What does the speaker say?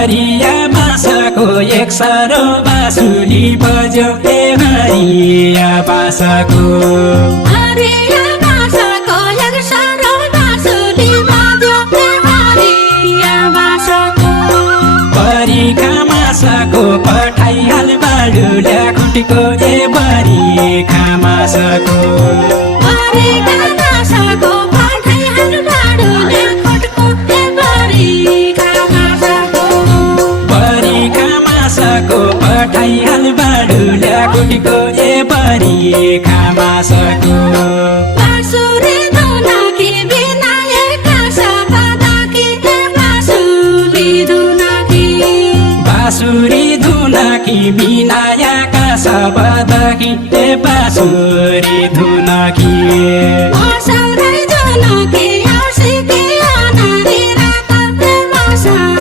हरिया बाँसको एक सरो बाँसुरी बज्यो ए हरिया बाँसको हरिया बाँसको एक सरो बाँसुरी बज्यो ए हरिया बाँसको बरिखा मासको पठाइहाल बाडुल्या खुट्टीको ए बरिखा मासको बरिखा मासको पठाइहाल बाडुल्या खुट्टीको ए बरिखा मासको बरिखा मासको पठाइहाल बाडुल्या खुट्टीको ए बरिखा मासको बाँसुरी धुनकी विनायक सबदकी ए बाँसुरी धुनकी बाँसुरी धुनकी विनायक सबदकी ए बाँसुरी धुनकी